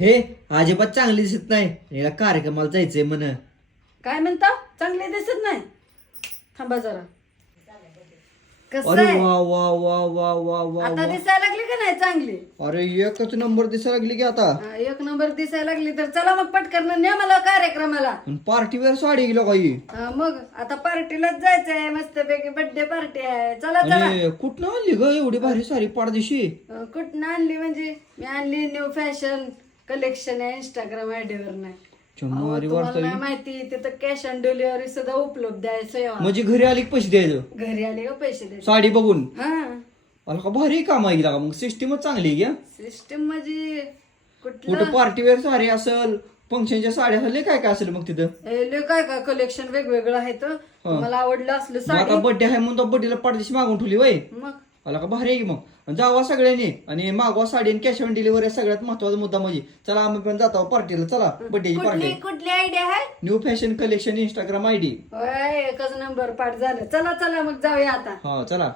हे अजिबात चांगली दिसत नाही, या कार्यक्रमाला जायचंय म्हण. काय म्हणता? चांगले दिसत नाही? थांबा जरा. कसं अरे आहे? वा वा वा वा वा वा आता वा. दिसायला लागली का नाही चांगली? अरे एकच नंबर दिसायला लागली की आता. हा, एक नंबर दिसायला लागली तर चला मग पटकन न्या मला कार्यक्रमाला. पार्टी वेअर साडी गेलो काही. हा, मग आता पार्टीलाच जायचंय, मस्तपैकी बर्थडे पार्टी आहे. चला चला. आणि कुठनं आणली ग एवढी भारी साडी पाडदिशी? कुठनं आणली म्हणजे मी आणली न्यू फॅशन कलेक्शन आहे इंस्टाग्राम आयडीवर. नाही चम्मारी तुम्हाला वारसाली. नाही माहिती, तिथं कॅश ऑन डिलिव्हरी सुद्धा उपलब्ध आहे सेवा. म्हणजे घरी आली की पैसे द्यायचं घरी आले का पैसे द्यायचे. साडी बघून? हा, अरे का भारी काम आहे का? मग सिस्टीमच चांगली आहे की. सिस्टम म्हणजे कुठं कुठलं पार्टी वेअर साडी असेल, फंक्शनच्या साड्या असेल, काय काय असेल मग तिथं? लय काय काय कलेक्शन वेगवेगळं आहे तर मला आवडलं असलं मग आता साडी. बर्थडे आहे म्हणून बर्थडेला पाडदिशी मागून ठेवली वय. मग आला का भारी आहे की. मग जावा सगळ्यांनी आणि मागवा साडी आणि कॅश ऑन डिलिव्हरी सगळ्यात महत्वाचा मुद्दा म्हणजे. चला आम्ही पण जातो पार्टीला. चला बर्थडेची पार्टी. कुठली कुठली आयडिया आहे? New fashion collection Instagram ID. होय, एकच नंबर पाठ झालं. चला चला मग जाऊया आता. हा चला.